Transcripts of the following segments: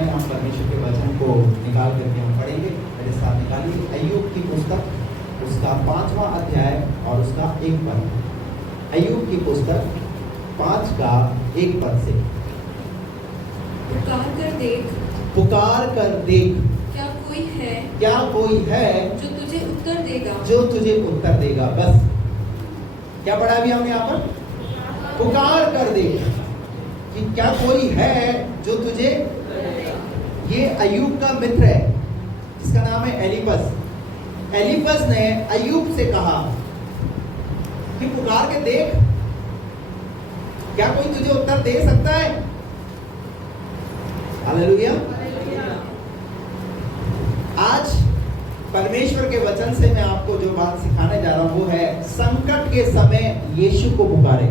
समय हम परमेश्वर के वचन को निकाल करके हम पढ़ेंगे। मेरे साथ निकालिए अय्यूब की पुस्तक, उसका 5वां अध्याय और उसका 1 पद। अय्यूब की पुस्तक 5 का 1 पद से। पुकार कर देख, पुकार कर देख, क्या कोई है जो तुझे उत्तर देगा। जो तुझे उत्तर देगा। बस क्या पढ़ा अभी हमने यहाँ पर? पुकार कर देख कि क्या कोई है जो तुझे। ये अय्यूब का मित्र है जिसका नाम है एलीपस। एलीपस ने अय्यूब से कहा कि पुकार के देख, क्या कोई तुझे उत्तर दे सकता है? हालेलुया। आज परमेश्वर के वचन से मैं आपको जो बात सिखाने जा रहा हूं वो है संकट के समय यीशु को पुकारे।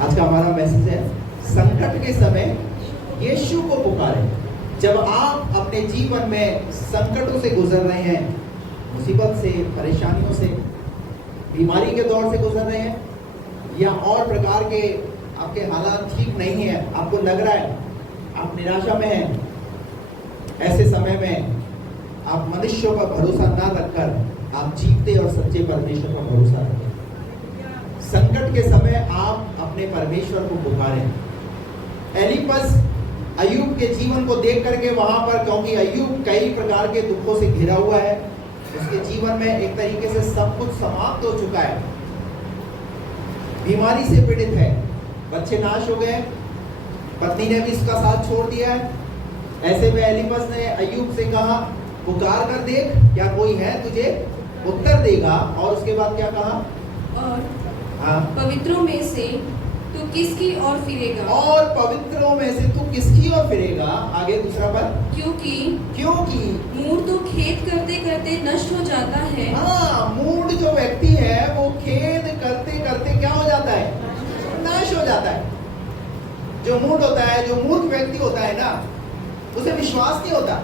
आज का हमारा मैसेज है संकट के समय यीशु को पुकारे। जब आप अपने जीवन में संकटों से गुजर रहे हैं, मुसीबत से, परेशानियों से, बीमारी के दौर से गुजर रहे हैं, या और प्रकार के आपके हालात ठीक नहीं है, आपको लग रहा है आप निराशा में हैं, ऐसे समय में आप मनुष्यों पर भरोसा ना रखकर आप जीवते और सच्चे परमेश्वर पर भरोसा रखें। संकट के समय आप अपने परमेश्वर को पुकारें। एलीपस अय्यूब के जीवन को देख करके वहां पर, क्योंकि अय्यूब कई प्रकार के दुखों से घिरा हुआ है, उसके जीवन में एक तरीके से सब कुछ समाप्त हो चुका है, बीमारी से पीड़ित है, बच्चे नाश हो गए, पत्नी ने भी इसका साथ छोड़ दिया है। ऐसे में एलीपस ने अय्यूब से कहा पुकार कर देख, क्या कोई है तुझे उत्तर देगा। और उसके बाद क्या कहा? और पवित्रों में से तू किसकी ओर फिरेगा। और पवित्रों में से तू किसकी ओर फिरेगा। आगे दूसरा पद। क्योंकि मूढ़ तो खेद करते करते नष्ट हो जाता है। मूढ़ जो व्यक्ति है वो खेद करते करते क्या हो जाता है? नाश हो जाता है। जो मूढ़ होता है, जो मूर्ख व्यक्ति होता है ना, उसे विश्वास नहीं होता,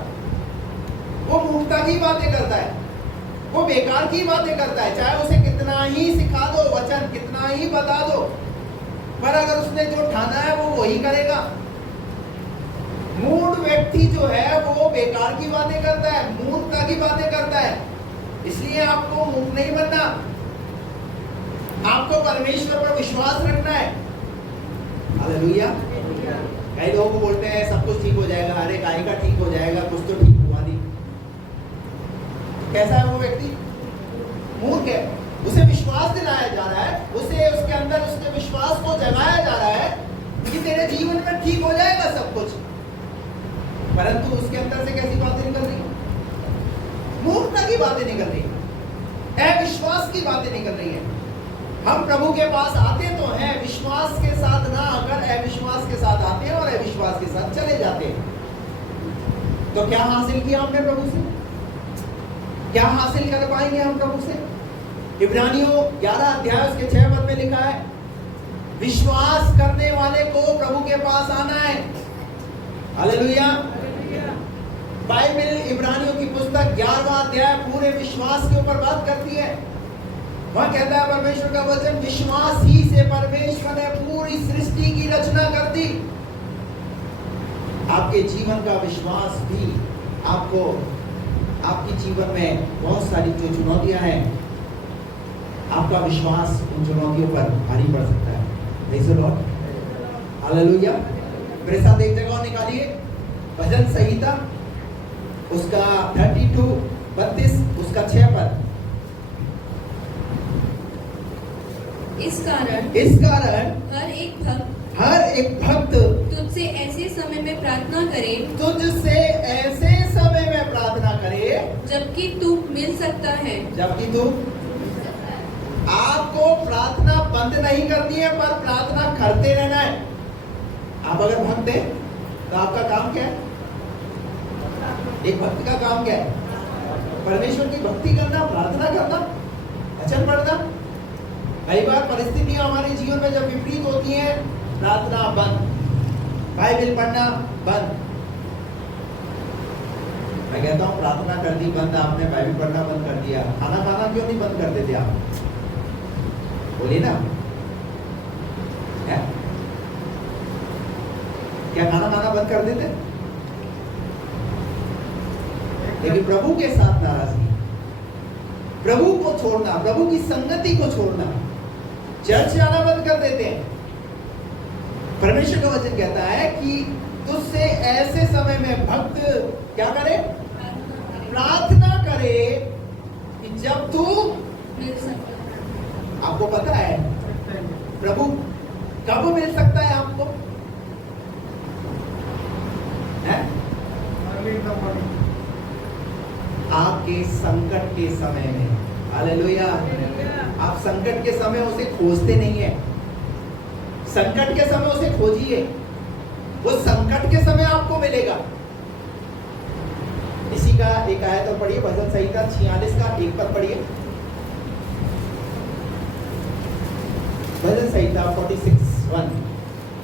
वो मूर्खता की बातें करता है, वो बेकार की बातें करता है, चाहे उसे कितना ही सिखा दो वचन, कितना ही बता दो, पर अगर उसने जो ठाना है वो वही करेगा। मूढ़ व्यक्ति जो है वो बेकार की बातें करता है, मूर्खता की बातें करता है। इसलिए आपको मूर्ख नहीं बनना, आपको परमेश्वर पर विश्वास रखना है। हालेलुया। कई लोग बोलते हैं सब कुछ ठीक हो जाएगा, अरे गाय का ठीक हो जाएगा, कुछ तो ठीक हुआ नहीं। कैसा है वो व्यक्ति? मूर्ख है। उसे विश्वास दिलाया जा रहा है, उसे उसके अंदर उसके विश्वास को जगाया जा रहा है कि तेरे जीवन में ठीक हो जाएगा सब कुछ, परंतु उसके अंदर से कैसी बातें निकल रही? मूर्खता की बातें निकल रही है, अविश्वास की बातें निकल रही है। हम प्रभु के पास आते तो हैं, विश्वास के साथ ना आकर अविश्वास के साथ आते हैं और अविश्वास के साथ चले जाते हैं। तो क्या हासिल किया हमने प्रभु से? क्या हासिल कर पाएंगे हम प्रभु से? इब्रानियों 11 अध्याय उसके 6 पद में लिखा है विश्वास करने वाले को प्रभु के पास आना है। हालेलुया। बाइबल इब्रानियों की पुस्तक 11वां अध्याय पूरे विश्वास के ऊपर बात करती है। वहां कहता है परमेश्वर का वचन, विश्वास ही से परमेश्वर ने पूरी सृष्टि की रचना कर दी। आपके जीवन का विश्वास भी आपको, आपके जीवन में बहुत सारी जो चुनौतियां हैं, आपका विश्वास उन चुनौतियों पर भारी पड़ सकता है। Praise the Lord. हालेलुया। मेरे साथ एक जगह निकालिए, भजन संहिता उसका 32 उसका 6 पद। इस कारण हर एक भक्त तुझसे ऐसे समय में प्रार्थना करे, जबकि तू मिल सकता है। जबकि तू, आपको प्रार्थना बंद नहीं करनी है, पर प्रार्थना करते रहना है। आप अगर भक्त हैं तो आपका काम क्या है? एक भक्त का काम क्या है? परमेश्वर की भक्ति करना, प्रार्थना करना, वचन पढ़ना। कई बार परिस्थितियां हमारे जीवन में जब विपरीत होती हैं, प्रार्थना बंद, बाइबल पढ़ना बंद। मैं कहता हूँ प्रार्थना कर दी बंद आपने, बाइबल पढ़ना बंद कर दिया, खाना खाना क्यों नहीं बंद कर देते आप? बोलिए ना। क्या खाना खाना बंद कर देते? लेकिन प्रभु के साथ नाराजगी, प्रभु को छोड़ना, प्रभु की संगति को छोड़ना, चर्च जाना बंद कर देते हैं। परमेश्वर का वचन कहता है कि तुझसे ऐसे समय में भक्त क्या करे? प्रार्थना करे कि जब तू, मिल सकता है। आपको पता है प्रभु कब मिल सकता है आपको? है? आपके संकट के समय में। हालेलुया। आप संकट के समय उसे खोजते नहीं है, संकट के समय उसे खोजिए, वो संकट के समय आपको मिलेगा। इसी का एक आयत और पढ़िए, भजन संहिता 46 का 1 पद पढ़िए। भजन संहिता 46:1।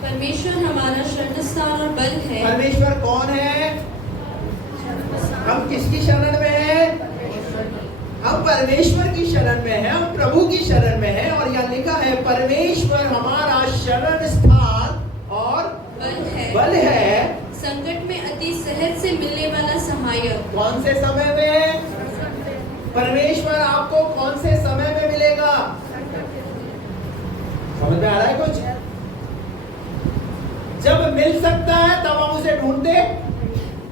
परमेश्वर हमारा शरणस्थान और बल है। परमेश्वर कौन है? हम किसकी शरण में हैं? हम परमेश्वर की शरण में हैं, हम प्रभु की शरण में हैं। और यहाँ लिखा है परमेश्वर हमारा शरण स्थान और बल है। संकट में अति सहज से मिलने वाला सहायक। कौन से समय में? परमेश्वर आपको कौन से समय में मिलेगा? समझ में आ रहा है कुछ? जब मिल सकता है तब हम उसे ढूंढते,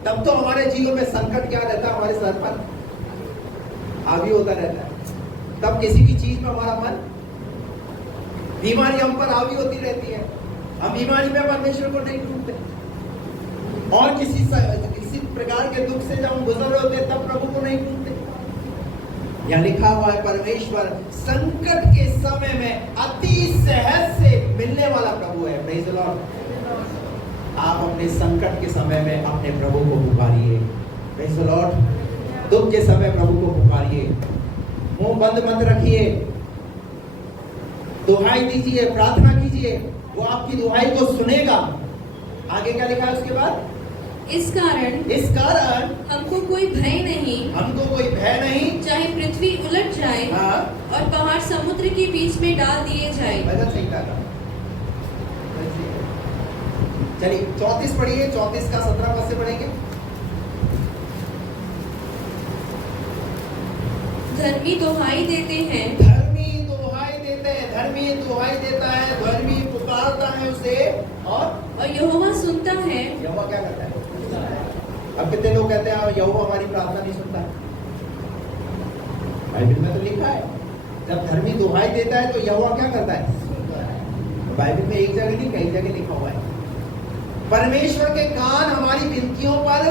तब तो हमारे जीवन में संकट क्या रहता है? हमारे सर पर हावी होता रहता है। तब किसी भी चीज में हमारा मन, बीमारी हम पर हावी होती रहती है, हम बीमारी में परमेश्वर को नहीं ढूंढते। और किसी प्रकार के दुख से जब हम गुजर रहे होते तब प्रभु को नहीं ढूंढते। यहाँ लिखा हुआ है परमेश्वर संकट के समय में अति सहज से मिलने वाला प्रभु है। Praise the Lord. आप अपने संकट के समय में अपने प्रभु को पुकारिए। Praise the Lord. दुख के समय प्रभु को पुकारिए, मुंह बंद मत रखिए, दुहाई दीजिए, प्रार्थना कीजिए, वो आपकी दुहाई को सुनेगा। आगे क्या लिखा है उसके बाद? इस कारण हमको कोई भय नहीं, हमको कोई भय नहीं, चाहे पृथ्वी उलट जाए और पहाड़ समुद्र के बीच में डाल दिए जाए। भजन संहिता का चलिए 34 पढ़िए, 34 का 17 पद से पढ़ेंगे। धर्मी दुहाई देते हैं, धर्मी दुहाई देते हैं, धर्मी दुहाई देता है, धर्मी पुकारता है उसे और यहोवा सुनता है। यहोवा क्या करता है? अब कितने लोग कहते हैं यहोवा हमारी प्रार्थना नहीं सुनता है? बाइबल में तो लिखा है जब धर्मी दुहाई देता है तो यहोवा क्या करता है? बाइबल में एक जगह नहीं कई जगह लिखा हुआ है परमेश्वर के कान हमारी विनतियों पर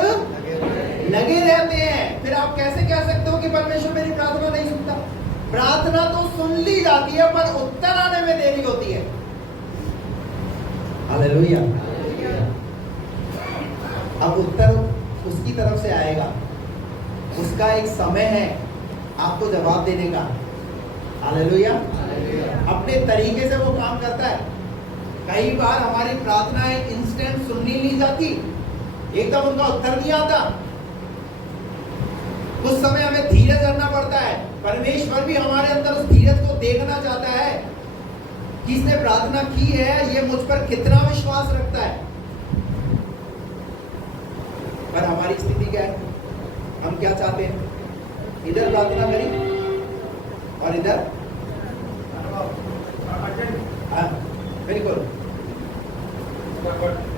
लगे रहते हैं। फिर आप कैसे कह सकते हो कि परमेश्वर मेरी प्रार्थना नहीं सुनता? प्रार्थना तो सुन ली जाती है पर उत्तर आने में देरी होती है। हालेलुया। अब उत्तर उसकी तरफ से आएगा, उसका एक समय है आपको जवाब देने का। हालेलुया। अपने तरीके से वो काम करता है। कई बार हमारी प्रार्थनाएं इंस्टेंट सुननी नहीं जाती, एकदम उनका उत्तर नहीं आता। कुछ समय हमें धीरज करना पड़ता है। परमेश्वर भी हमारे अंदर उस धीरज को देखना चाहता है कि इसने प्रार्थना की है, ये मुझ पर कितना विश्वास रखता है। पर हमारी स्थिति क्या है? हम क्या चाहते हैं? इधर प्रार्थना करी और इधर बिल्कुल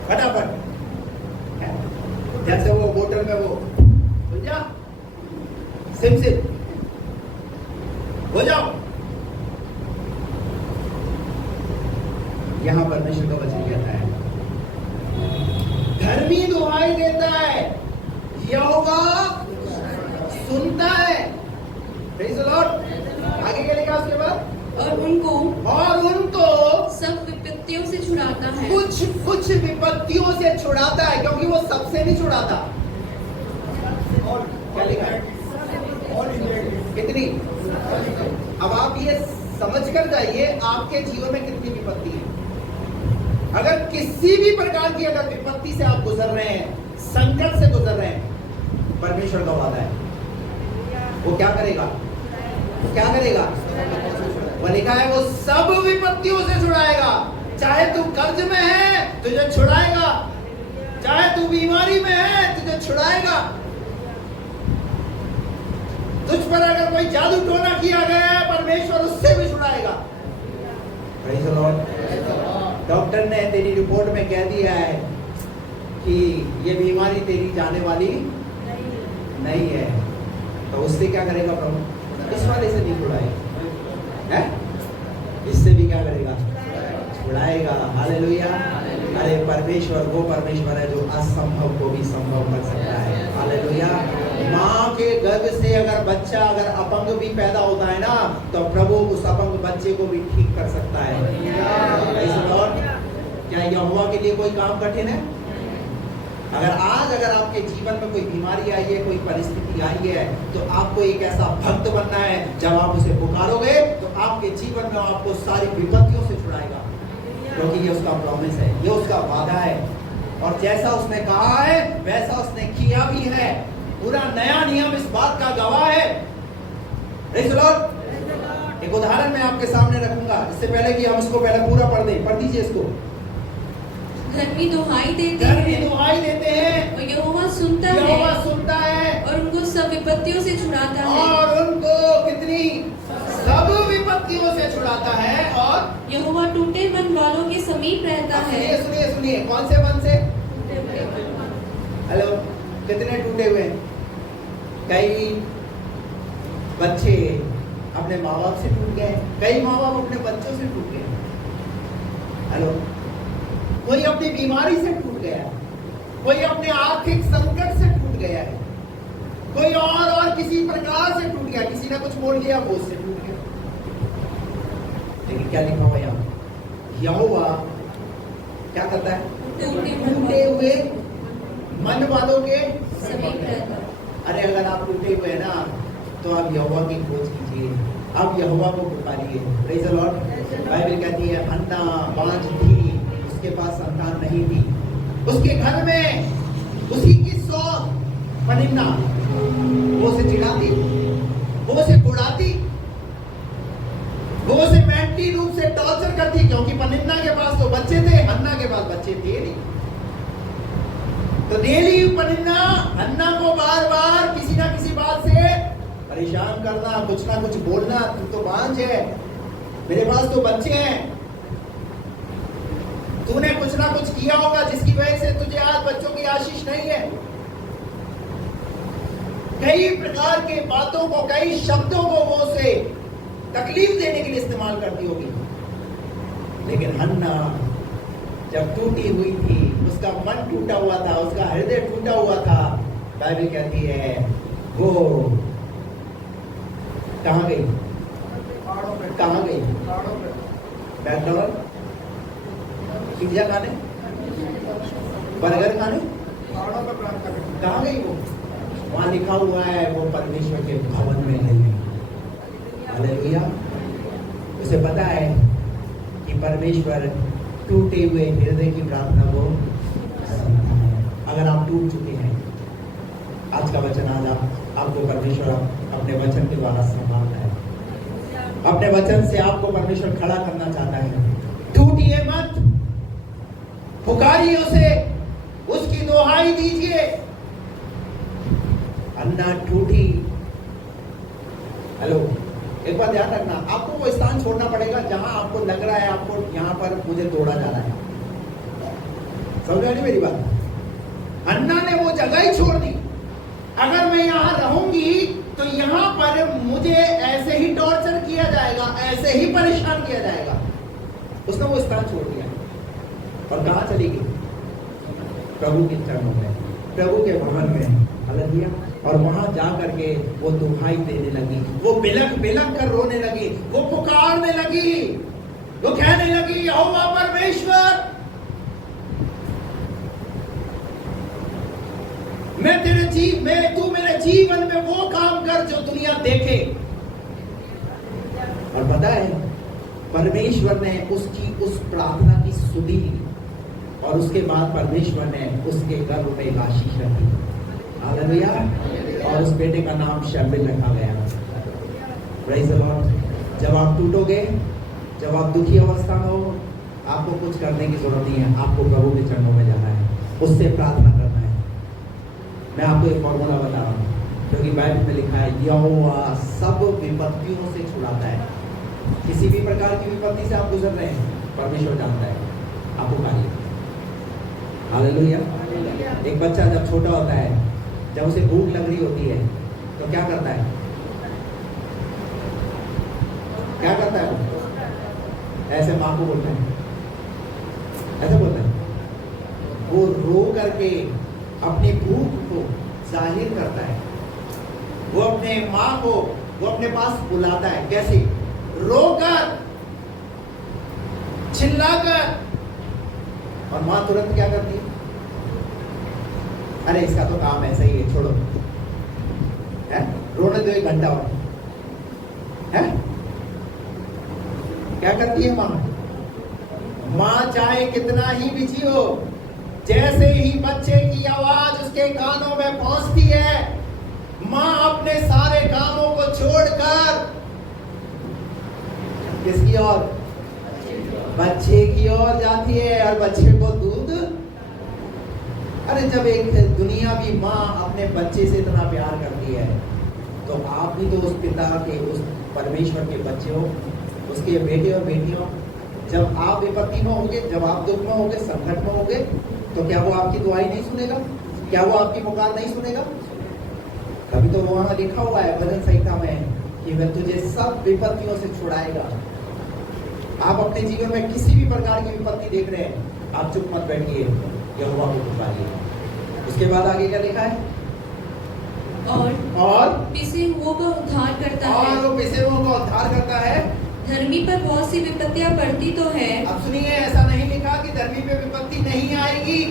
फटाफट, जैसे वो बोतल में वो समझा, सिम हो जाओ। यहां परमेश्वर का वचन कहता है धर्मी दुहाई देता है, यहोवा सुनता है। Praise the Lord. आगे क्या लिखा उसके बाद? और उनको सब विपत्तियों से छुड़ाता है। कुछ विपत्तियों से छुड़ाता है, क्योंकि वो सबसे नहीं छुड़ाता। और क्या लिखा है? कितनी? अब आप ये समझ कर जाइए आपके जीवन में कितनी विपत्ति है। अगर किसी भी प्रकार की अगर विपत्ति से आप गुजर रहे हैं, संकट से गुजर रहे हैं, परमेश्वर का वादा है वो क्या करेगा? क्या करेगा? वो लिखा है वो सब विपत्तियों से छुड़ाएगा। चाहे तू कर्ज में है तुझे छुड़ाएगा, चाहे तू बीमारी में है, तुझे छुड़ाएगा। तुझ पर अगर कोई जादू टोना किया गया है, परमेश्वर उससे भी छुड़ाएगा। Praise the lord. डॉक्टर ने तेरी रिपोर्ट में कह दिया है कि ये बीमारी तेरी जाने वाली नहीं है, तो उससे क्या करेगा प्रभु? इस वाले से नहीं छुड़ाएगा, है? इससे भी क्या करेगा? छुड़ाएगा। हालेलुया। अरे परमेश्वर वो परमेश्वर है जो असंभव को भी संभव कर सकता है। हालेलुया। माँ के गर्भ से अगर बच्चा अगर अपंग भी पैदा होता है ना, तो प्रभु उस अपंग बच्चे को भी ठीक कर सकता है। Praise the Lord. क्या यहोवा के लिए कोई काम कठिन है? अगर आपके जीवन में कोई बीमारी आई है, कोई परिस्थिति आई है, तो आपको एक ऐसा भक्त बनना है, जब आप उसे पुकारोगे तो आपके जीवन में आपको सारी विपत्तियों से छुड़ाएगा, क्योंकि ये उसका प्रॉमिस है, ये उसका वादा है। और जैसा उसने कहा है वैसा उसने किया भी है। पूरा नया नियम इस बात का गवाह है। Praise the Lord. एक उदाहरण मैं आपके सामने रखूंगा, इससे पहले कि हम इसको पहले पूरा पढ़ दें। पढ़ दीजिए इसको। धर्मी दुहाई देते हैं, और यहोवा सुनता है और उनको सब विपत्तियों से छुड़ाता है। और उनको कितनी सब विपत्तियों से छुड़ाता है। और यहोवा टूटे मन वालों के समीप रहता है। सुनिए कौन से मन से? हेलो, कितने टूटे हुए? कई बच्चे अपने माँ बाप से टूट गए, कई माँ बाप अपने बच्चों से टूट गए। हेलो, कोई अपनी बीमारी से टूट गया, कोई अपने आर्थिक संकट से टूट गया है, कोई और किसी प्रकार से टूट गया, किसी ने कुछ बोल दिया वो उससे टूट गया। लेकिन क्या लिखा हुआ यहाँ? यहोवा क्या करता है? टूटे हुए मन वालों के समीप रहता है। अरे अगर आप टूटे हुए हैं ना, तो आप यहोवा की खोज कीजिए, आप यहोवा को पुकारिए। Praise the lord. बाइबल कहती है हन्ना बांझ थी, उसके पास संतान नहीं थी, उसके घर में उसी की 100 पनिन्ना वो उसे चिढ़ाती, वो उसे बुड़ाती, वो उसे मेंटली रूप से टॉर्चर करती, क्योंकि पनिन्ना के पास तो बच्चे थे, हन्ना के पास बच्चे थे नहीं। तो डेली पनिन्ना हन्ना को बार बार किसी ना किसी बात से परेशान करना, कुछ ना कुछ बोलना, तू तो बांझ है, मेरे पास तो बच्चे हैं, तूने कुछ ना कुछ किया होगा जिसकी वजह से तुझे आज बच्चों की आशीष नहीं है। कई प्रकार के बातों को, कई शब्दों को वो उसे तकलीफ देने के लिए इस्तेमाल करती होगी। लेकिन हन्ना जब टूटी हुई थी, उसका मन टूटा हुआ था, उसका हृदय टूटा हुआ था, बाइबल कहती है वो कहां गई? कहां गई? मैकडॉनल्ड पिज्जा खाने, बर्गर खाने, कहां गई वो? वहां लिखा हुआ है वो परमेश्वर के भवन में गई। हालेलुया। उसे पता है कि परमेश्वर टूटे हुए हृदय की प्रार्थना को सुनता है। अगर आप टूट चुके हैं, आज का वचन आज आपको परमेश्वर अपने वचन के द्वारा संभालता है, अपने वचन से आपको परमेश्वर खड़ा करना चाहता है। टूटिए मत, पुकारिए उसे, उसकी दुहाई दीजिए। अन्ना टूटी। हेलो, एक बात ध्यान रखना, आपको वो स्थान छोड़ना पड़ेगा जहां आपको लग रहा है आपको यहां पर मुझे तोड़ा जा रहा है। समझ रही मेरी बात? अन्ना ने वो जगह ही छोड़ दी। अगर मैं यहां रहूंगी तो यहां पर मुझे ऐसे ही टॉर्चर किया जाएगा, ऐसे ही परेशान किया जाएगा। उसने वो स्थान छोड़ दिया और कहां चली गई? प्रभु के चरणों में, प्रभु के भवन में। हालेलुया। और वहां जा करके वो दुहाई देने लगी, वो बिलक बिलक कर रोने लगी, वो पुकारने लगी, वो कहने लगी यहोवा परमेश्वर, तू मेरे जीवन में वो काम कर जो दुनिया देखे। और पता है परमेश्वर ने उसकी उस प्रार्थना की सुनी और उसके बाद परमेश्वर ने उसके गर्भ में एक आशीष रखी। हालेलुया। और उस बेटे का नाम शमूएल रखा गया। Praise the Lord. जब आप टूटोगे, जब आप दुखी अवस्था में हो, आपको कुछ करने की जरूरत नहीं है, आपको प्रभु के चरणों में जाना है। उससे प्रार्थना करना है। मैं आपको एक फॉर्मूला बता रहा हूँ, क्योंकि बाइबल में लिखा है यहोवा सब विपत्तियों से छुड़ाता है। किसी भी प्रकार की विपत्ति से आप गुजर रहे हैं, परमेश्वर जानता है, आप उठाइए। हालेलुया। एक बच्चा जब छोटा होता है, जब उसे भूख लग रही होती है तो क्या करता है? क्या करता है वो? ऐसे माँ को बोलता है, ऐसे बोलता है, वो रो करके अपनी भूख को जाहिर करता है। वो अपने माँ को वो अपने पास बुलाता है। कैसे? रोकर, चिल्लाकर। और माँ तुरंत क्या करती है? अरे इसका तो काम ऐसा ही है, छोड़ो, है रोने दो 1 घंटा और, है क्या करती है माँ? माँ चाहे कितना ही बिजी हो, जैसे ही बच्चे की आवाज उसके कानों में पहुंचती है, माँ अपने सारे कामों को छोड़कर किसकी ओर? बच्चे की ओर जाती है और बच्चे को दूध। अरे जब एक दुनियावी माँ अपने बच्चे से इतना प्यार करती है, तो आप भी तो उस पिता के, उस परमेश्वर के बच्चे हो, उसके बेटे और बेटियों। जब आप विपत्ति में होंगे, जब आप दुख में होंगे, संकट में होंगे, तो क्या वो आपकी दुआई नहीं सुनेगा? क्या वो आपकी पुकार नहीं सुनेगा? कभी तो वहां लिखा हुआ है भजन संहिता में कि वह तुझे सब विपत्तियों से छुड़ाएगा। आप अपने जीवन में किसी भी प्रकार की विपत्ति देख रहे हैं, आप चुप मत बैठिए, यहोवा को पुकारिए। उसके बाद आगे क्या लिखा है? और पिसे हुओं का उद्धार करता है। और वो पिसे हुओं का उद्धार करता है। धर्मी पर बहुत सी विपत्तियां पड़ती तो है। अब सुनिए, ऐसा नहीं लिखा कि धर्मी पे विपत्ति नहीं आएगी।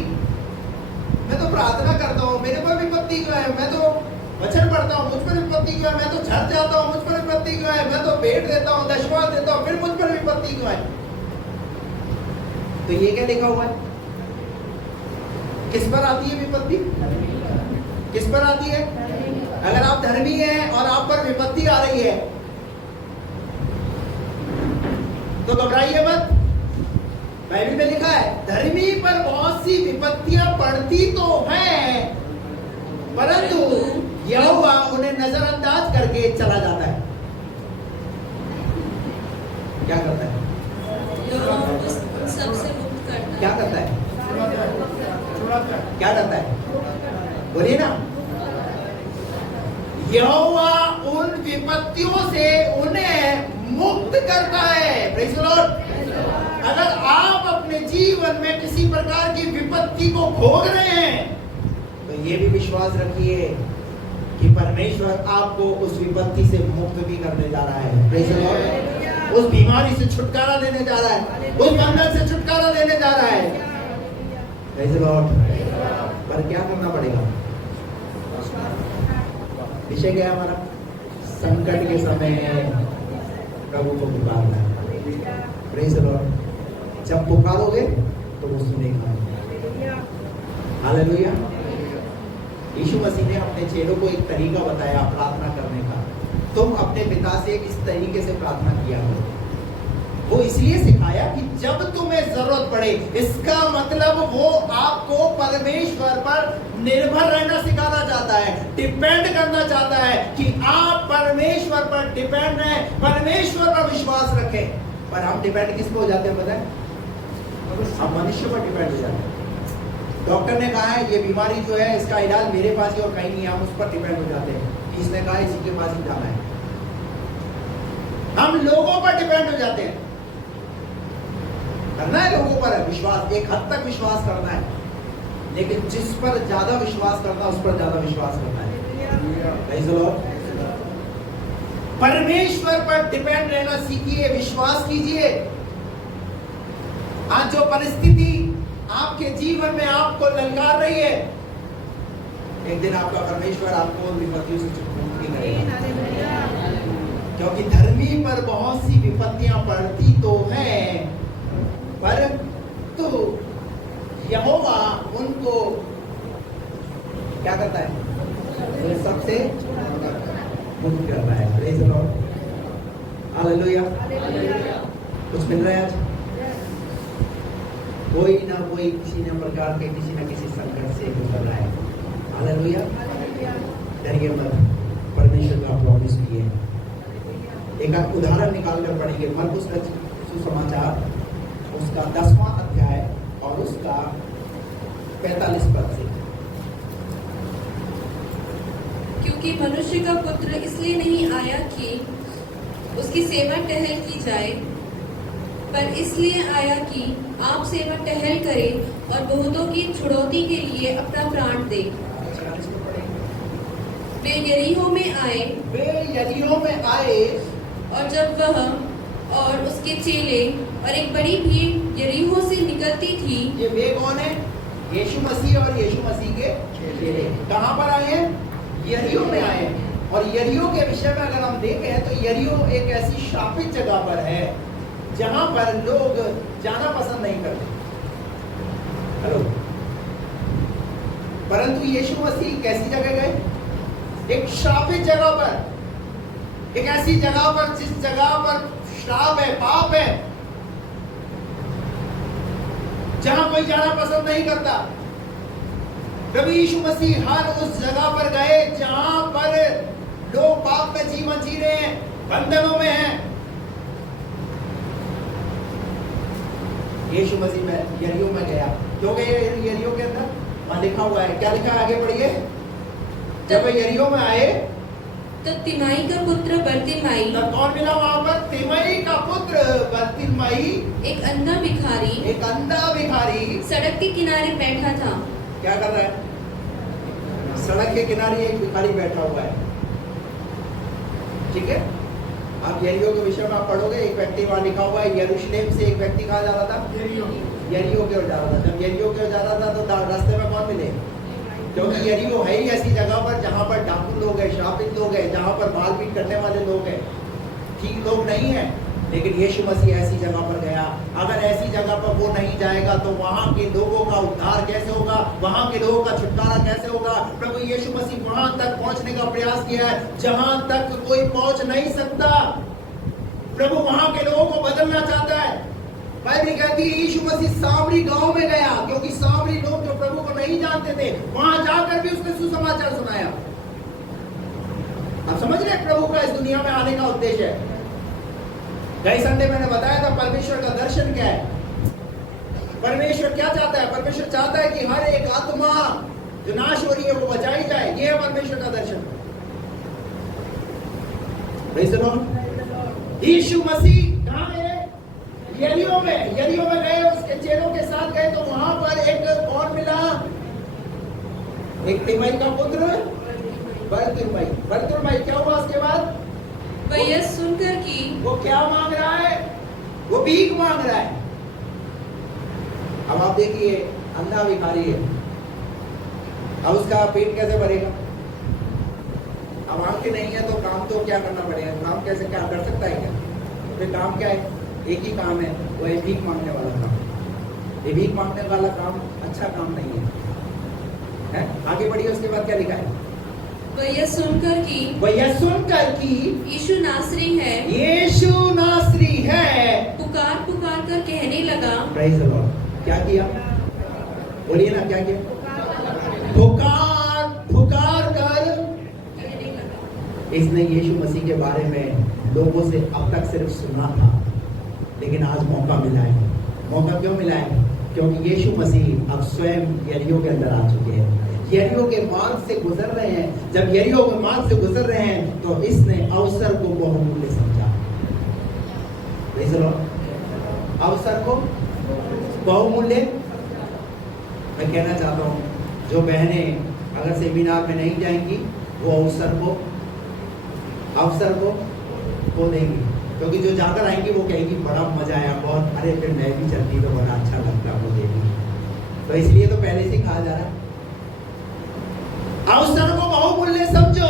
मैं तो प्रार्थना करता हूँ, मेरे पर विपत्ति क्यों है? मैं तो वचन पढ़ता हूँ, मुझ पर विपत्ति क्यों है? मैं तो झड़ जाता हूँ, मुझ पर विपत्ति क्यों है? मैं तो भेंट देता हूँ, दशवां देता हूँ, फिर मुझ पर विपत्ति क्यों है? तो ये क्या लिखा हुआ है? किस पर आती है विपत्ति? किस पर आती है? अगर आप धर्मी हैं और आप पर विपत्ति आ रही है तो घबराइए मत। बाइबल में लिखा है धर्मी पर बहुत सी विपत्तियां पड़ती तो हैं, परंतु यहोवा उन्हें नजरअंदाज करके चला जाता है। क्या करता है? सबसे मुक्त करता है। क्या करता है? क्या करता है? बोलिए ना। यहोवा उन विपत्तियों से उन्हें मुक्त करता है। Praise the Lord. अगर आप अपने जीवन में किसी प्रकार की विपत्ति को भोग रहे हैं, तो ये भी विश्वास रखिए कि परमेश्वर आपको उस विपत्ति से मुक्त भी करने जा रहा है। Praise the Lord. उस बीमारी से छुटकारा देने जा रहा है, उस बंधन से छुटकारा देने जा रहा है। Praise the Lord. पर क्या करना पड़ेगा? विषय क्या है हमारा? संकट के समय प्रभु को पुकारना है। Praise the Lord. जब पुकारोगे तो वो सुनेगा। हालेलुया। यीशु मसीह ने अपने चेलों को एक तरीका बताया प्रार्थना करने का। तुम अपने पिता से इस तरीके से प्रार्थना किया करो। वो इसलिए सिखाया कि जब तुम्हें जरूरत पड़े, इसका मतलब वो आपको परमेश्वर पर निर्भर रहना सिखाना चाहता है, डिपेंड करना चाहता है कि आप परमेश्वर पर डिपेंड रहें, परमेश्वर पर विश्वास रखें। पर हम डिपेंड किस पे हो जाते हैं पता है? हम मनुष्य पर डिपेंड हो जाते हैं। डॉक्टर ने कहा है ये बीमारी जो है इसका इलाज मेरे पास ही और कहीं नहीं है, हम उस पर डिपेंड हो जाते हैं। इसने कहा इसी के पास ही जाना है। हम लोगों पर डिपेंड हो जाते हैं। करना है लोगों पर विश्वास, एक हद तक विश्वास करना है, लेकिन जिस पर ज्यादा विश्वास करना उस पर ज्यादा विश्वास करना है। परमेश्वर पर डिपेंड रहना सीखिए, विश्वास कीजिए। आज जो परिस्थिति आपके जीवन में आपको ललकार रही है, एक दिन आपका परमेश्वर आपको विपत्तियों से मुक्ति करेगा। क्योंकि धर्मी पर बहुत सी विपत्तियां पड़ती तो हैं, परंतु यहोवा उनको क्या करता है? वो सबसे मुक्त करता है। Praise the Lord. हालेलुया। कुछ मिल रहा है आज? कोई ना कोई किसी न प्रकार के किसी न किसी संकट से गुजर रहा है। हालेलुया। डरिए मत, परमेश्वर का प्रॉमिस भी है। एक आप उदाहरण निकाल कर पढ़ेंगे मरकुस का सुसमाचार, उसका 10वां अध्याय और उसका 45 पद से। क्योंकि मनुष्य का पुत्र इसलिए नहीं आया कि उसकी सेवा टहल की जाए, पर इसलिए आया कि आप सेवा टहल करें और बहुतों की छुड़ौती के लिए अपना प्राण दे। वे यरीहो में आए और जब वह और उसके चेले और एक बड़ी भीड़ यरीहो से निकलती थी। ये वे कौन है? यीशु मसीह और यीशु मसीह के चेले कहां पर आए हैं? यरीहो में आए हैं। और यरीहो के विषय में अगर हम देखें तो यरीहो एक ऐसी शापित जगह पर है जहां पर लोग जाना पसंद नहीं करते। हेलो। परंतु यीशु मसीह कैसी जगह गए? एक शापित जगह पर, एक ऐसी जगह पर जिस जगह पर श्राप है, पाप है, जहां कोई जाना पसंद नहीं करता। प्रभु यीशु मसीह हर उस जगह पर गए जहां पर लोग पाप में जीवन जी रहे हैं, बंधनों में हैं। यीशु मसीह में यरीहो में गया, क्योंकि यरीहो के अंदर वहां लिखा हुआ है, क्या लिखा है? आगे पढ़िए। जब यरीहो में आए तब तिमाई का पुत्र बरतिमाई, तब कौन मिला वहां पर? तिमाई का पुत्र बरतिमाई, एक अंधा भिखारी सड़क के किनारे बैठा था। क्या कर रहा है? सड़क के किनारे एक भिखारी बैठा हुआ है। ठीक है। आप यरीहो के विषय में आप पढ़ोगे, एक व्यक्ति वहां लिखा हुआ है, यरूशलेम से एक व्यक्ति कहाँ जा रहा था? यरीहो की ओर जा रहा था। जब यरीहो की ओर जा रहा था तो रास्ते में कौन मिले? क्योंकि यरीहो है ही ऐसी जगह पर जहां पर डाकू लोग हैं, शापित लोग हैं, जहां पर मारपीट करने वाले लोग हैं, ठीक लोग नहीं है। लेकिन यीशु मसीह ऐसी जगह पर गया। अगर ऐसी जगह पर वो नहीं जाएगा तो वहां के लोगों का उद्धार कैसे होगा? वहां के लोगों का छुटकारा कैसे होगा? प्रभु यीशु मसीह वहां तक पहुंचने का प्रयास किया है जहां तक कोई पहुंच नहीं सकता। प्रभु वहां के लोगों को बदलना चाहता है। बाइबल कहती है यीशु मसीह सामरी गांव में गया, क्योंकि सामरी लोग जो प्रभु को नहीं जानते थे, वहां जाकर भी उसने सुसमाचार सुनाया। आप समझ रहे प्रभु का इस दुनिया में आने का उद्देश्य है। गए संडे मैंने बताया था परमेश्वर का दर्शन क्या है। परमेश्वर क्या चाहता है? परमेश्वर चाहता है कि हर एक आत्मा जो नाश हो रही है वो बचाई जाए। ये है परमेश्वर का दर्शन। यीशु मसीह कहां गए? यरीहो में गए, उसके चेलों के साथ गए तो वहां पर एक और मिला, एक तिमाई का पुत्र बरतिमाई। क्या हुआ उसके बाद? वह यह सुनकर कि वो क्या मांग रहा है? वो भीख मांग रहा है। अब आप देखिए, अंधा भिखारी है, अब उसका पेट कैसे भरेगा? अब आंखें नहीं है तो काम तो क्या करना पड़ेगा? काम कैसे क्या कर सकता है? क्या तो फिर काम क्या है? एक ही काम है, वो है भीख मांगने वाला काम। ये भीख मांगने वाला काम अच्छा काम नहीं है। आगे बढ़िए, उसके बाद क्या लिखा है? वह यह सुनकर कि यीशु नासरी है पुकार कर कहने लगा। Praise the Lord. क्या किया? बोलिए ना, क्या किया? पुकार कर इसने यीशु मसीह के बारे में लोगों से अब तक सिर्फ सुना था, लेकिन आज मौका मिला है। मौका क्यों मिला है? क्योंकि यीशु मसीह अब स्वयं यरीहो के अंदर आ चुके हैं, यरीहो के मार्ग से गुजर रहे हैं। जब यरीहो के मार्ग से गुजर रहे हैं तो इसने अवसर को बहुमूल्य समझा। अवसर को बहुमूल्य। मैं कहना चाहता हूँ, जो बहनें अगर सेमिनार में नहीं जाएंगी वो अवसर को खो देंगी, क्योंकि जो जाकर आएंगी वो कहेंगी बड़ा मजा आया, बहुत, अरे फिर मैं भी चलती तो बड़ा अच्छा लगता मुझे भी। तो इसलिए तो पहले से कहा जा रहा है अवसर को बहुमूल्य समझो।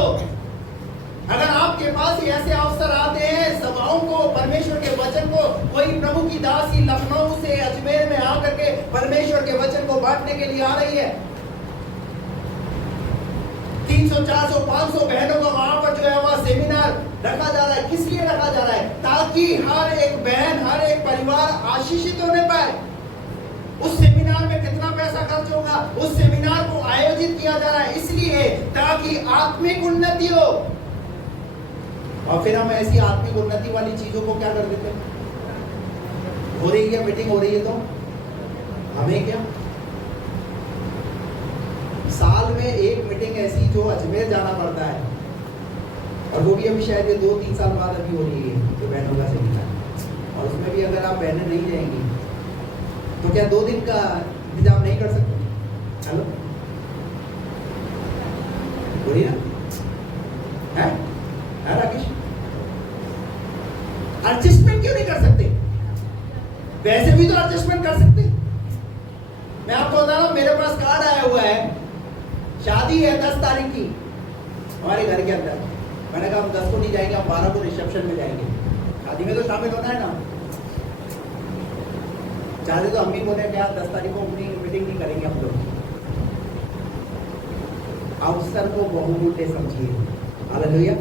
अगर आपके पास ऐसे अवसर आते हैं, सभाओं को, परमेश्वर के वचन को, कोई प्रभु की दासी लखनऊ से अजमेर में आकर के परमेश्वर के वचन को बांटने के लिए आ रही है, 300, 400, 500 बहनों का वहां पर जो है वह सेमिनार रखा जा रहा है। किस लिए रखा जा रहा है? ताकि हर एक बहन, हर एक परिवार आशीषित होने पाए, उस का उस सेमिनार को आयोजित किया जा रहा है इसलिए ताकि आत्मिक उन्नति हो। और फिर हम ऐसी आत्मिक उन्नति वाली चीजों को क्या कर देते हैं? हो रही है मीटिंग, हो रही है तो हमें क्या? साल में एक मीटिंग ऐसी जो अजमेर जाना पड़ता है, और वो भी अभी शायद ये 2-3 साल बाद अभी हो रही है जो बहनों का सेमिनार, और उसमें भी अगर आप बहनें नहीं जाएंगी तो क्या 2 दिन का इंतजाम नहीं कर सकते? हेलो, बोलिए ना, है राकेश? एडजस्टमेंट क्यों नहीं कर सकते? वैसे भी तो एडजस्टमेंट कर सकते। मैं आपको बता रहा हूं, मेरे पास कार्ड आया हुआ है, शादी है 10 तारीख की हमारे घर के अंदर। मैंने कहा हम 10 को नहीं जाएंगे, हम 12 को रिसेप्शन में जाएंगे। शादी में तो शामिल होना है ना। चाहते तो अम्मी बोले क्या 10 तारीख को अपनी मीटिंग नहीं करेंगे हम लोग। अवसर को बहुमूल्य समझिए। हालेलुया।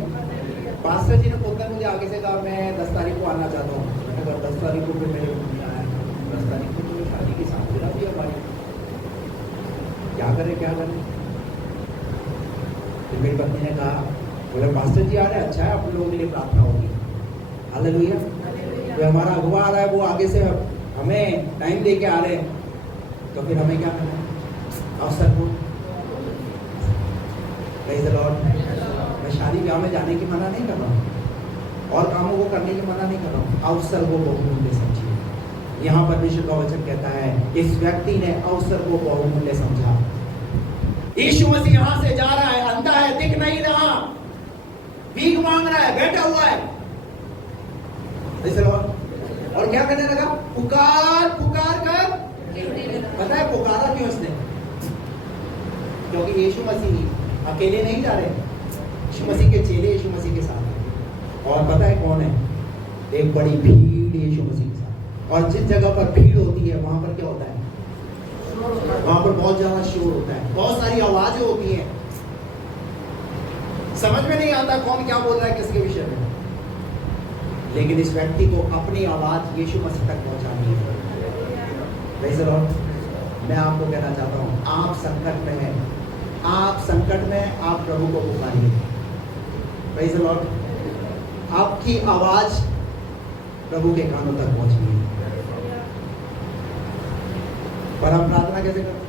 पास्टर जी ने बोलकर मुझे आगे से कहा मैं 10 तारीख को आना चाहता हूँ। मैंने कहा 10 तारीख को फिर मेरे 10 तारीख को तो शादी की सालगिरह भी हमारी, क्या करें? फिर मेरी पत्नी ने कहा, बोले पास्टर जी आ रहे हैं, अच्छा है आप लोगों के लिए प्रार्थना होगी। हालेलुया। तो हमारा अगुवा आ रहा है, वो आगे से हमें टाइम दे के आ रहे हैं, तो फिर हमें क्या करना है? अवसर को, प्रेज़ द लॉर्ड। मैं शादी ब्याह में जाने की मना नहीं कर रहा हूँ और कामों को करने की मना नहीं कर रहा हूँ। अवसर को बहुमूल्य समझिए। यहाँ परमेश्वर का वचन कहता है इस व्यक्ति ने अवसर को बहुमूल्य समझा। यीशु मसीह यहाँ से जा रहा है, अंधा है, दिख नहीं रहा, भीख मांग रहा है, बैठा हुआ है, और क्या करने लगा? पुकार कर। पता है पुकारा क्यों उसने? क्योंकि यीशु मसीह अकेले नहीं जा रहे, यीशु मसीह के चेले यीशु मसीह के साथ। और पता है कौन है? एक बड़ी भीड़ यीशु मसीह के साथ। और जिस जगह पर भीड़ होती है वहां पर क्या होता है? वहां पर बहुत ज्यादा शोर होता है, बहुत सारी आवाजें होती हैं, समझ में नहीं आता कौन क्या बोल रहा है किसके विषय में। लेकिन इस व्यक्ति को अपनी आवाज यीशु मसीह तक पहुंचानी है। Praise the Lord. मैं आपको कहना चाहता हूं, आप संकट में हैं, आप प्रभु को पुकारिए। Praise the Lord. आपकी आवाज प्रभु के कानों तक पहुंचनी है। पर हम प्रार्थना कैसे करते?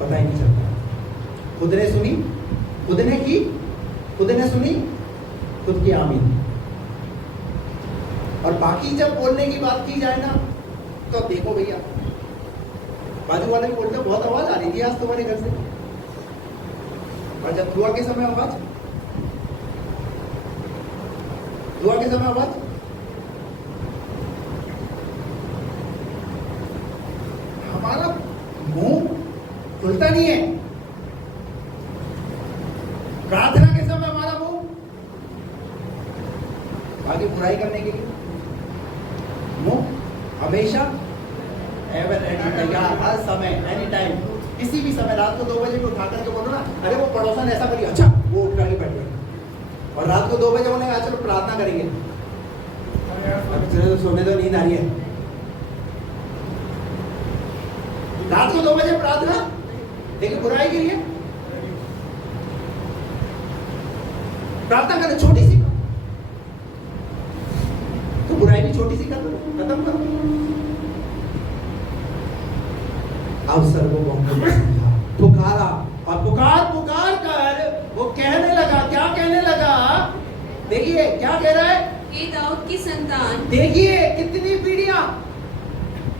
पता ही नहीं चलता। खुद ने सुनी, खुद ने की, खुद ने सुनी, खुद की आमीन। और बाकी जब बोलने की बात की जाए ना, तो देखो भैया, बाजू वाले बोलते बहुत आवाज आ रही थी आज तुम्हारे घर से, और जब दुआ के समय आवाज, हमारा मुंह खुलता नहीं है। प्रार्थना के समय हमारा मुंह आगे बुराई करने के लिए, मुंह हमेशा एवर रेडी, तैयार, हर समय, एनी टाइम, किसी भी समय। रात को 2 बजे को उठा करके बोलो ना, अरे वो पड़ोसन ऐसा करिए, अच्छा, वो उठ करके बैठ गए। और रात को 2 बजे बोलेंगे आज चलो प्रार्थना करेंगे, अब चलो सोने तो नींद आ रही है। रात को 2 बजे प्रार्थना, लेकिन बुराई के लिए प्रार्थना करें, छोटी सी तो बुराई भी छोटी सी कर दो, खत्म करो। अवसर को बहुमूल्य समझा, पुकारा, और पुकार कर वो कहने लगा, क्या कहने लगा? देखिए क्या कह रहा है? हे दाऊद की संतान। देखिए कितनी पीढ़ियां,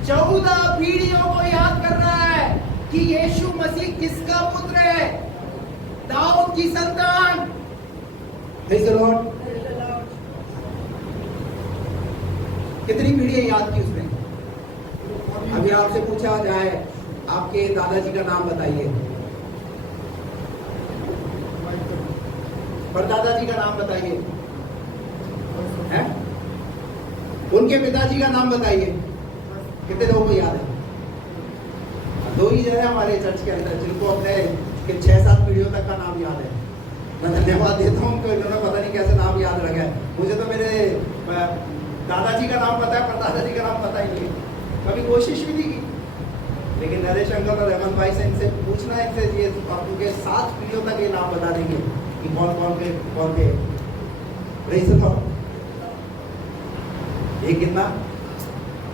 14 पीढ़ियों को याद कर रहा है कि यीशु मसीह किसका पुत्र है? दाऊद की संतान। Praise the Lord. कितनी पीढ़ियां याद की उसने? अभी आपसे पूछा जाए आपके दादाजी का नाम बताइए, पर दादाजी का नाम बताइए, हैं? उनके पिताजी का नाम बताइए, कितने लोगों को याद है? 2 ही जन है हमारे चर्च के अंदर जिनको अपने 6-7 पीढ़ियों तक का नाम याद है। मैं धन्यवाद देता हूँ उनको, इन्होंने पता नहीं कैसे नाम याद रखा है। मुझे तो मेरे दादाजी का नाम पता है, पर दादाजी का नाम पता ही नहीं है, कभी कोशिश भी नहीं की। लेकिन नरेश अंकल और रहमान भाई से इनसे पूछना है, इनसे ये आपके 7 पीढ़ियों तक ये नाम बता देंगे कि कौन थे। Praise the Lord. ये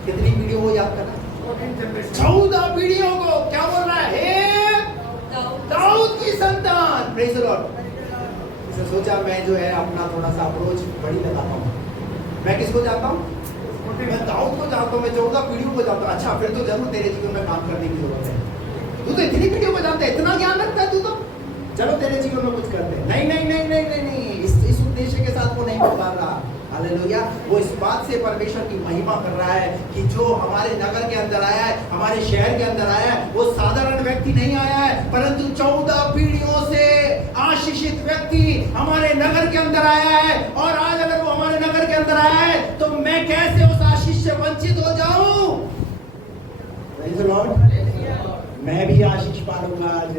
कितनी पीढ़ियों को याद करना? 14 पीढ़ियों को। क्या बोल रहा है? दाऊद की संतान। Praise the Lord. इसने सोचा मैं जो है अपना थोड़ा सा अप्रोच बड़ी लगाता हूँ। मैं किसको जानता हूँ? मैं दाऊद को जानता हूँ, मैं 14 पीढ़ियों को जानता हूँ। अच्छा, फिर तो जरूर तेरे जीवन में काम करने की जरूरत है। तू तो इतनी पीढ़ियों को जानता है, इतना ज्ञान रखता है तू तो, चलो तेरे जीवन में कुछ करते हैं। नहीं, इस उद्देश्य के साथ वो नहीं पुकार रहा। हालेलुया। वो इस बात से परमेश्वर की महिमा कर रहा है कि जो हमारे नगर के अंदर आया है, हमारे शहर के अंदर आया है, वो साधारण व्यक्ति नहीं आया है, परंतु 14 पीढ़ियों से आशीषित व्यक्ति हमारे नगर के अंदर आया है। और आज अगर वो हमारे नगर के अंदर आया है तो मैं कैसे उस आशीष से वंचित हो जाऊं? Praise the Lord. मैं भी आशीष पालूंगा आज।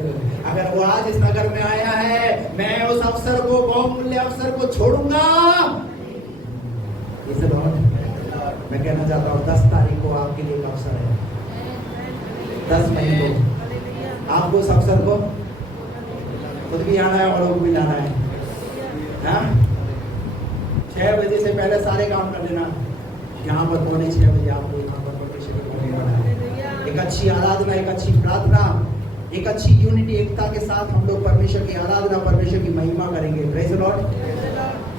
अगर वो आज इस नगर में आया है, मैं उस अवसर को, बहुमूल्य अवसर को छोड़ूंगा। Praise the Lord. मैं कहना चाहता हूँ 10 तारीख को आपके लिए एक अवसर है। 10 मई को आपको उस अवसर को खुद भी आना है और लोग भी लाना है। हाँ? 6 बजे से पहले सारे काम कर लेना। यहाँ पर 6:45 बजे आपको यहाँ पर परमेश्वर की महिमा है। एक अच्छी आराधना, एक अच्छी प्रार्थना, एक अच्छी यूनिटी, एकता के साथ हम लोग परमेश्वर की आराधना, परमेश्वर की महिमा करेंगे। Praise the lord.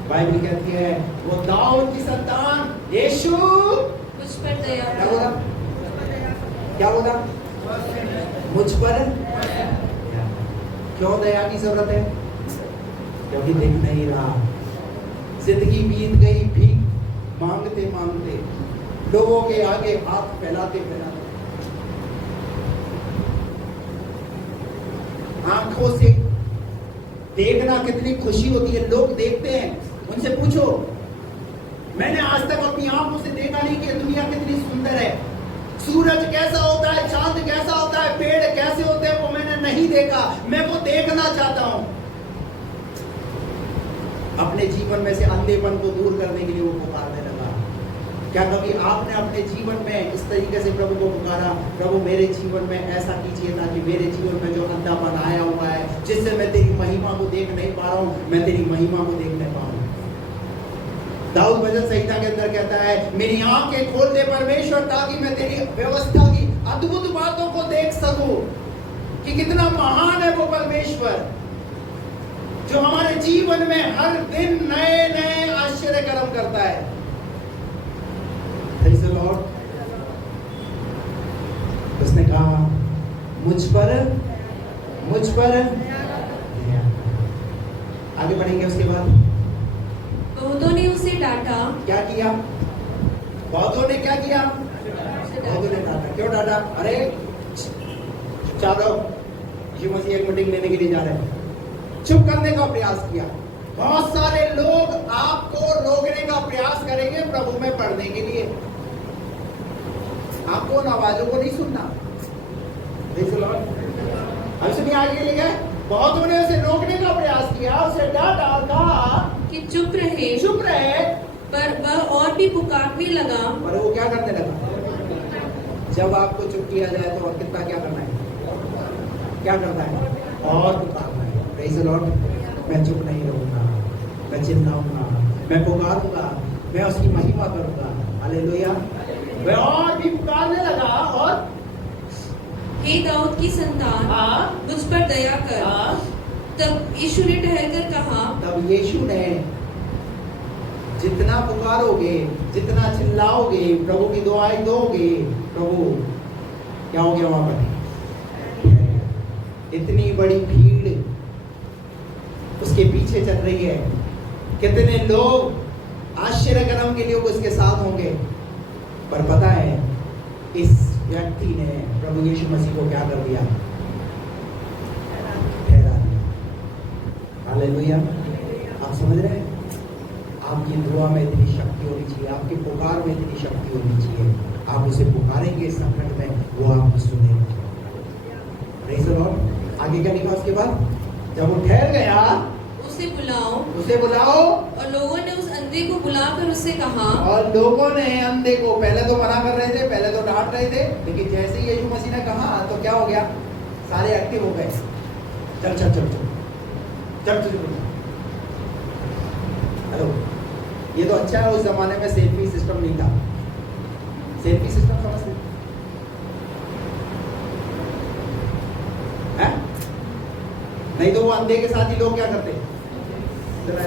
बाइबल कहती है वो दाऊद की संतान यीशु मुझ पर दया कर। क्या बोला? मुझ पर। क्यों दया की जरूरत है? क्योंकि दिख नहीं रहा, जिंदगी बीत गई भीख मांगते मांगते, लोगों के आगे हाथ फैलाते फैलाते। आंखों से देखना कितनी खुशी होती है। लोग देखते हैं, उनसे पूछो, मैंने आज तक अपनी आंखों से देखा नहीं कि दुनिया कितनी सुंदर है। सूरज कैसा होता है, चांद कैसा होता है, पेड़ कैसे होते हैं, वो मैंने नहीं देखा। मैं वो देखना चाहता हूं। अपने जीवन में से अंधेपन को दूर करने के लिए वो पुकारने लगा। क्या कभी आपने अपने जीवन में इस तरीके से प्रभु को पुकारा, प्रभु मेरे जीवन में ऐसा कीजिए ताकि मेरे जीवन में जो अंधापन आया हुआ है, जिससे मैं तेरी महिमा को देख नहीं पा रहा हूं, मैं तेरी महिमा को देखने पाऊं। दाऊद भजन संहिता के अंदर कहता है, मेरी आंखें खोल दे परमेश्वर ताकि मैं तेरी व्यवस्था की अद्भुत बातों को देख सकूं कि कितना महान है वो परमेश्वर जो हमारे जीवन में हर दिन नए नए आश्चर्य कर्म करता है। Praise the Lord। उसने कहा मुझ पर आगे बढ़ेंगे। उसके बाद बहुतों ने उसे डांटा। क्या किया? बहुतों ने क्या किया? बहुतों ने डांटा। क्यों डांटा? अरे चलो यीशु मसीह एक मीटिंग लेने के लिए जा रहे हैं। चुप करने का प्रयास किया। बहुत सारे लोग आपको रोकने का प्रयास करेंगे प्रभु में पढ़ने के लिए। आपको उन आवाजों को नहीं सुनना। हम सुनिए आगे ले गए। बहुतों ने उसे रोकने का प्रयास किया, उसे डांटा, कहा कि चुप रहे। पर वह और भी पुकारने लगा। पर वो क्या करने लगा? जब आपको चुप किया जाए तो और कितना क्या करना है? क्या करना है? और पुकारना है। Praise the Lord. मैं चुप नहीं रहूंगा, मैं चिल्लाऊंगा, मैं पुकारूंगा, मैं उसकी महिमा करूंगा। हालेलुया। वह और भी पुकारने लगा और हे दाऊद की संतान, मुझ पर दया कर। तब यीशु ने ठहरकर कहा। तब यीशु ने जितना पुकारोगे, जितना चिल्लाओगे, प्रभु की दुआएं दोगे, प्रभु क्या हो गया वहां पर? इतनी बड़ी भीड़ उसके पीछे चल रही है। कितने लोग आश्चर्य कर्म के लिए उसके साथ होंगे। पर पता है इस व्यक्ति ने प्रभु यीशु मसीह को क्या कर दिया? ठहरा दिया। हालेलुया। आप समझ रहे हैं? आपकी दुआ में इतनी शक्ति होनी चाहिए, आपके पुकार में इतनी शक्ति होनी चाहिए। आप उसे पुकारेंगे संकट में, वो आपको सुनेगा। Praise the Lord. आगे क्या लिखा उसके बाद? जब वो ठहर गया, उसे बुलाओ और लोगों ने उस अंधे अंधे को बुलाकर उससे कहा, और लोगों ने अंधे को पहले तो मना कर रहे थे, पहले तो डांट रहे थे, लेकिन जैसे ही यीशु मसीह ने कहा तो क्या हो गया, सारे एक्टिव हो गए। चल चल चल चल चल चल। हेलो, ये तो अच्छा है, उस जमाने में सेल्फी सिस्टम नहीं था। सेल्फी सिस्टम समझते हैं? नहीं तो वो अंधे के साथ ही लोग क्या करते, इधर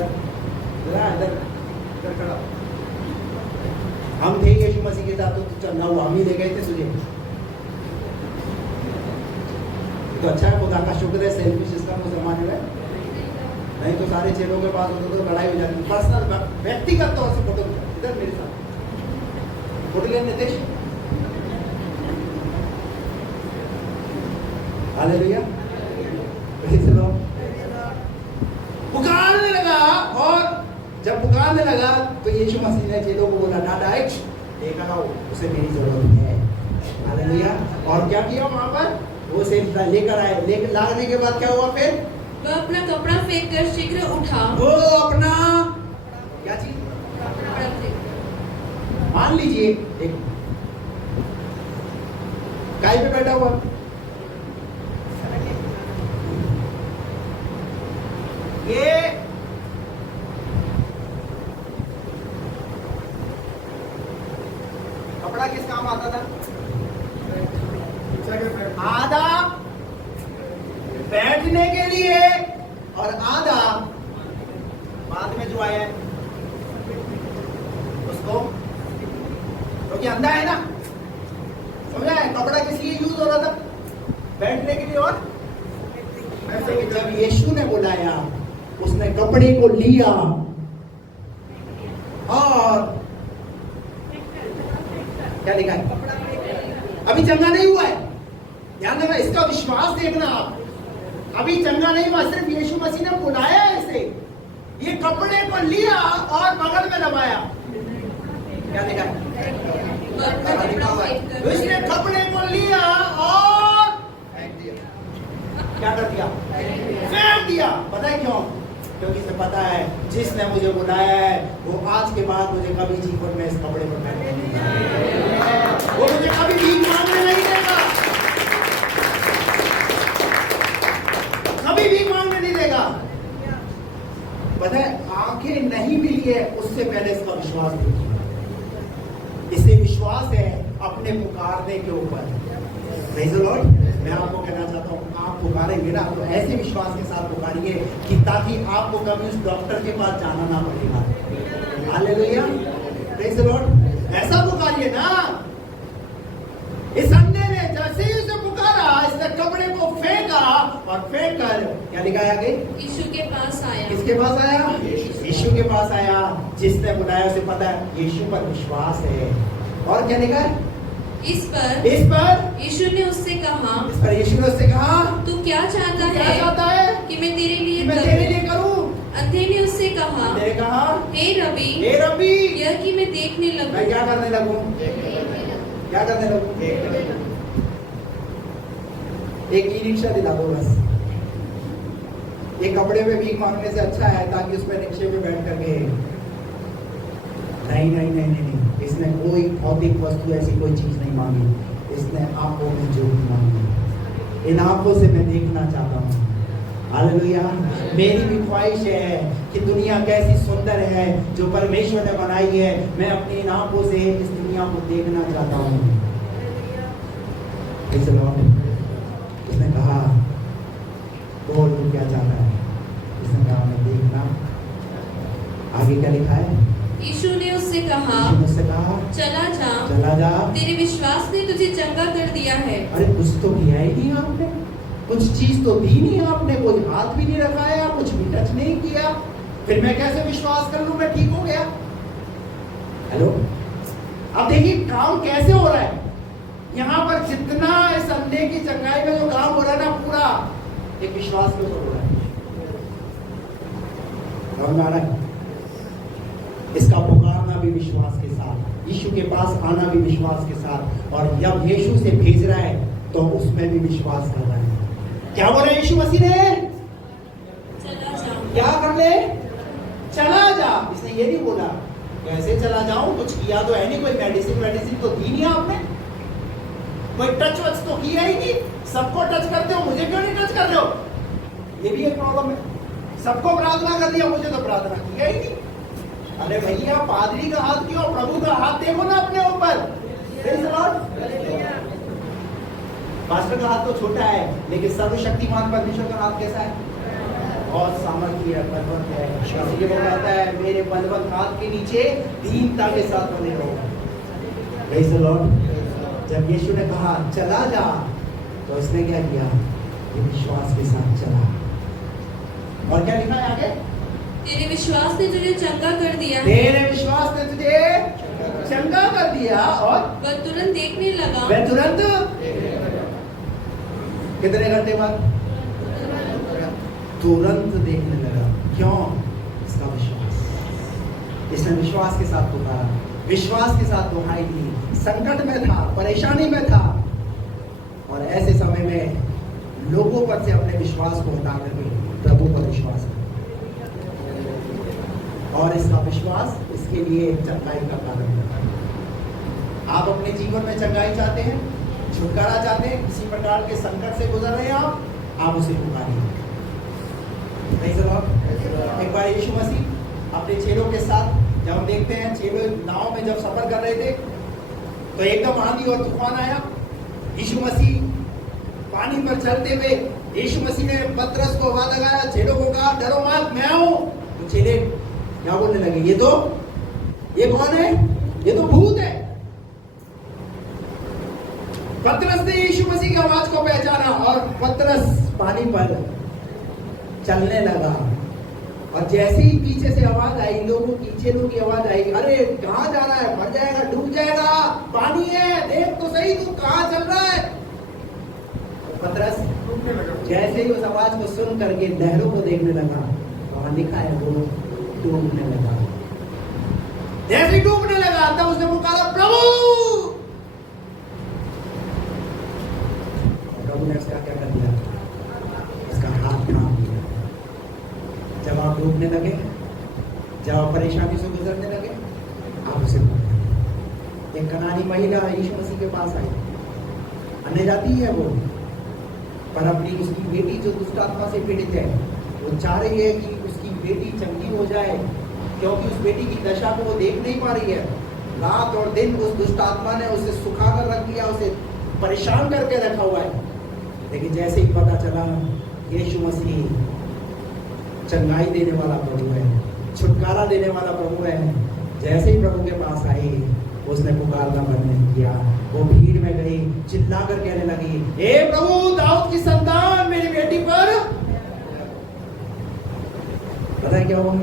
खड़ा। हम थे यीशु मसीह के साथ तो चलना हुआ, हम ही ले गए थे तुझे। तो अच्छा है, खुदा का शुक्र है सेल्फी सिस्टम उस जमाने में नहीं तो सारे चेलों के पास होते तो लड़ाई हो जाती। पर्सनल व्यक्तिगत तौर से फोटो इधर मेरे साथ फोटो ले नितेश। हालेलुया, पुकारने लगा, और जब पुकारने लगा तो यीशु मसीह ने चेलों को बोला, ना डाइट लेकर आओ, उसे मेरी जरूरत है। हालेलुया। और क्या किया वहां पर, वो से लेकर आए। लेकर लाने के बाद क्या हुआ, फिर वह अपना कपड़ा फेंक कर शीघ्र उठा। वो अपना क्या चीज, कपड़ा फेंक। मान लीजिए एक गाय पे बैठा हुआ, ये कपड़ा किस काम आता था, आधा बैठने के लिए और आधा बाद में जो आया है उसको, क्योंकि अंधा है ना, समझा है। कपड़ा किस लिए यूज हो रहा था, बैठने के लिए। और जब यीशु ने बुलाया, उसने कपड़े को लिया और क्या लिखा है, अभी चंगा नहीं हुआ है, ध्यान देना, इसका विश्वास देखना आप। अभी चंगा नहीं हुआ, सिर्फ यीशु मसीह ने बुलाया इसे, ये कपड़े को लिया और बगल में दबाया। क्या लिखा है, उसने कपड़े को लिया और क्या कर दिया, फेंक दिया। पता है क्यों, क्योंकि इसे पता है जिसने मुझे बुलाया है वो आज के बाद मुझे कभी जीवन में इस कपड़े पर पहनने नहीं देगा, वो मुझे कभी भीख मांगने नहीं देगा, कभी भीख मांगने नहीं देगा। पता है, आंखें नहीं मिली है उससे पहले इसका विश्वास देखिए। इसे विश्वास है अपने पुकारने के ऊपर। Praise the Lord. मैं आपको कहना चाहता हूँ, आप पुकारेंगे ना तो ऐसे विश्वास के साथ पुकारिए कि ताकि आपको कभी उस डॉक्टर के पास जाना ना पड़ेगा। Hallelujah, praise the Lord. ऐसा पुकारिए ना। इस अंधे ने जैसे ही उसे पुकारा, इसने कपड़े को फेंका और फेंक कर क्या लिखा है आगे, यीशु के पास आया। किसके पास आया, यीशु के पास आया। जिसने बुलाया उसे पता है यीशु पर विश्वास है। और क्या लिखा है, इस पर यीशु ने उससे कहा, इस पर यीशु ने उससे कहा, तू क्या चाहता है कि मैं तेरे लिए करूं। अंधे ने उससे कहा, हे रबी, यह कि मैं देखने लगूं। मैं क्या करने लगूं, क्या करने लगूं, एक ई रिक्शा दिला दो बस। एक कपड़े पे भीख मांगने से अच्छा है ताकि उस पर रिक्शे पे बैठ करके। नहीं नहीं नहीं नहीं नहीं, इसने कोई भौतिक वस्तु ऐसी कोई चीज नहीं मांगी, इसने आंखों में ज्योति मांगी। इन आंखों से मैं देखना चाहता हूँ। हालेलुया। मेरी भी ख्वाहिश है कि दुनिया कैसी सुंदर है जो परमेश्वर ने बनाई है, मैं अपनी इन आंखों से इस दुनिया को देखना चाहता हूँ। उसने कहा, बोल तू क्या चाहता है। इसने कहा, मैं देखना। आगे क्या लिखा है, यीशु ने उससे कहा, चला जा, तेरे विश्वास ने तुझे चंगा कर दिया है। अरे कुछ तो किया ही नहीं आपने, कुछ चीज तो दी नहीं आपने, कोई हाथ भी नहीं रखाया, कुछ भी टच नहीं किया, फिर मैं कैसे विश्वास कर लूं मैं ठीक हो गया। हेलो, अब देखिए काम कैसे हो रहा है। यहाँ पर जितना इस अंधे की चंगाई में जो काम हो रहा है ना, पूरा एक विश्वास के ऊपर हो रहा है। समझ में आ रहा है? इसका पुकारना भी विश्वास के साथ, यीशु के पास आना भी विश्वास के साथ, और जब यीशु से भेज रहा है तो उसमें भी विश्वास कर रहा है। क्या बोला यीशु मसीह ने, चला जा। क्या कर ले, चला जा। इसने उसने ये नहीं बोला कैसे चला जाऊं, कुछ किया तो है नहीं, कोई मेडिसिन तो दी नहीं आपने, कोई टच वच तो किया ही नहीं, सबको टच करते हो, मुझे क्यों नहीं टच कर रहे हो? ये भी एक प्रॉब्लम है। सबको प्रार्थना कर दिया, मुझे तो प्रार्थना किया ही नहीं। अरे भैया, पादरी का हाथ क्यों, प्रभु का हाथ देखो ना अपने ऊपर। पास्टर का हाथ तो छोटा है, लेकिन सर्वशक्तिमान परमेश्वर का हाथ कैसा है? बहुत सामर्थ्य है, बलवंत है। इसलिए वो कहता है मेरे बलवंत हाथ के नीचे दीनता के साथ बने रहो। Praise the Lord. जब यीशु ने कहा चला जा, तो उसने क्या किया? ये विश्वास के साथ चला। और क्या लिखा है आगे? तेरे विश्वास ने तुझे चंगा कर दिया। तेरे विश्वास ने तुझे चंगा कर दिया। और वह तुरंत देखने लगा। वह तुरंत कितने घंटे बाद? तुरंत देखने लगा। क्यों? इसका विश्वास। इसने विश्वास के साथ पुकारा, विश्वास के साथ दुहाई दी। संकट में था, परेशानी में था, और ऐसे समय में लोगों पर से अपने विश्वास को हटा करके प्रभु पर विश्वास कर, और इसका विश्वास इसके लिए चंगाई का कारण है। आप अपने जीवन में चंगाई चाहते हैं, छुटकारा चाहते हैं, किसी प्रकार के संकट से गुजर रहे हैं आप उसे पुकारिए। एक बार यीशु मसीह अपने चेलों के साथ, जब हम देखते हैं चेलों नाव में जब सफर कर रहे थे, तो एकदम आंधी और तूफान आया। यीशु मसीह पानी पर चलते हुए, यीशु मसीह ने पतरस को आवाज लगाया, चेलों को कहा डरो मत, मैं हूं। तो चेले क्या बोलने लगे? ये कौन है? ये तो भूत है। पतरस ने यीशु मसीह की आवाज को पहचाना और पतरस पानी पर चलने लगा। और जैसे ही पीछे से आवाज आई, चेलों की आवाज आई, अरे कहां जा रहा है? मर जाएगा, डूब जाएगा, पानी है, देख तो सही तू कहां चल रहा है। तो पतरस जैसे ही उस आवाज को सुन करके लहरों को देखने लगा, वहां लिखा है वो डूबने लगा। जैसे ही डूबने लगा तब उसने पुकारा प्रभु। प्रभु ने उसका क्या कर दिया? उसका हाथ थाम दिया। जब आप डूबने लगे, जब आप परेशानी से गुजरने लगे, आप उसे पुकारिए। एक कनानी महिला यीशु मसीह के पास आई, अन्य जाती है वो, पर अपनी उसकी बेटी जो दुष्ट आत्मा से पीड़ित है, वो चाह रही है कि उसकी बेटी चंगी हो जाए, क्योंकि उस बेटी की दशा को वो देख नहीं पा रही है। रात और दिन उस दुष्ट आत्मा ने उसे सुखा कर रख दिया, उसे परेशान करके रखा हुआ है। लेकिन जैसे ही पता चला यीशु मसीह चंगाई देने वाला प्रभु है, छुटकारा देने वाला प्रभु है, जैसे ही प्रभु के पास आई, उसने पुकारना बंद नहीं किया। वो भीड़ में गई, चिल्ला कर कहने लगी, हे प्रभु दाऊद की संतान, मेरी बेटी पर। पता है क्या हुआ?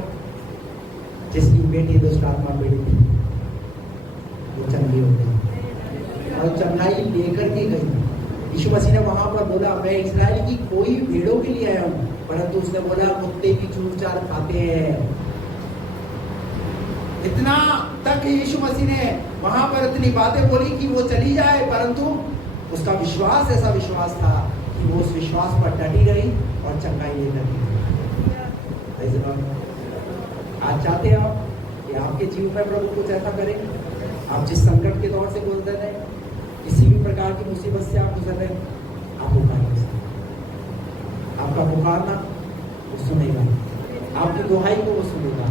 जिसकी बेटी दुष्ट आत्मा पीड़ित थी, वो चंगी हो गई और चंगाई लेकर के गई। यीशु मसीह ने वहां पर बोला, मैं इस्राएल की कोई भेड़ों के लिए आया हूं, परंतु उसने बोला कुत्ते भी चूर चार खाते हैं। इतना तक यीशु मसीह ने वहां पर इतनी बातें बोली कि वो चली जाए, परंतु उसका विश्वास ऐसा विश्वास था कि वो उस विश्वास पर डटी रही और चंगाई लेकर गई। आज चाहते हैं आप कि आपके जीवन में प्रभु कुछ ऐसा करे? आप जिस संकट के दौर से गुजर रहे हैं, किसी भी प्रकार की मुसीबत से आप गुजर रहे हैं, आप पुकारिए। आपका पुकारना वो सुनेगा, आपकी दुहाई को वो सुनेगा,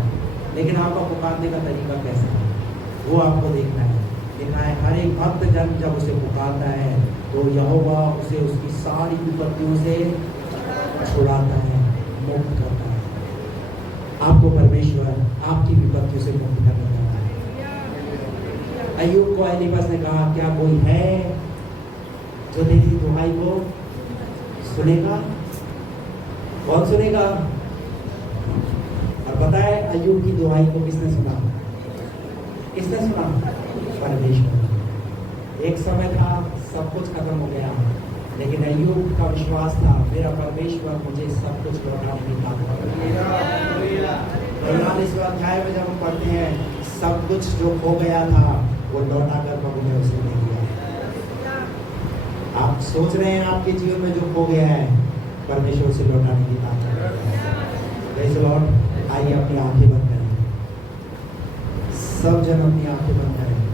लेकिन आपका पुकारने का तरीका कैसा है वो आपको देखना है। देखना है हर एक भक्त जन जब उसे पुकारता है तो यहोवा उसे उसकी सारी विपत्तियों से छुड़ाता है, मुक्त करता है। आपको परमेश्वर आपकी विपत्तियों से मुक्त करना चाहता है। अय्यूब को एलीफज ने कहा, क्या कोई है जो तेरी दुहाई को सुनेगा? कौन सुनेगा? और पता है अय्यूब की दुहाई को किसने सुना? किसने सुना? परमेश्वर। एक समय था सब कुछ खत्म हो गया, लेकिन अय्यूब का विश्वास था, मेरा परमेश्वर मुझे सब कुछ लौटाने की ताकत है। 49वें अध्याय में जब हम पढ़ते हैं, सब कुछ जो खो गया था वो लौटा कर प्रभु ने उसे दे दिया। आप सोच रहे हैं आपके जीवन में जो खो गया है, परमेश्वर से लौटाने की ताकत है। Praise the Lord. आइए अपनी आंखें बंद करें। सब जन अपनी आंखें बंद करें।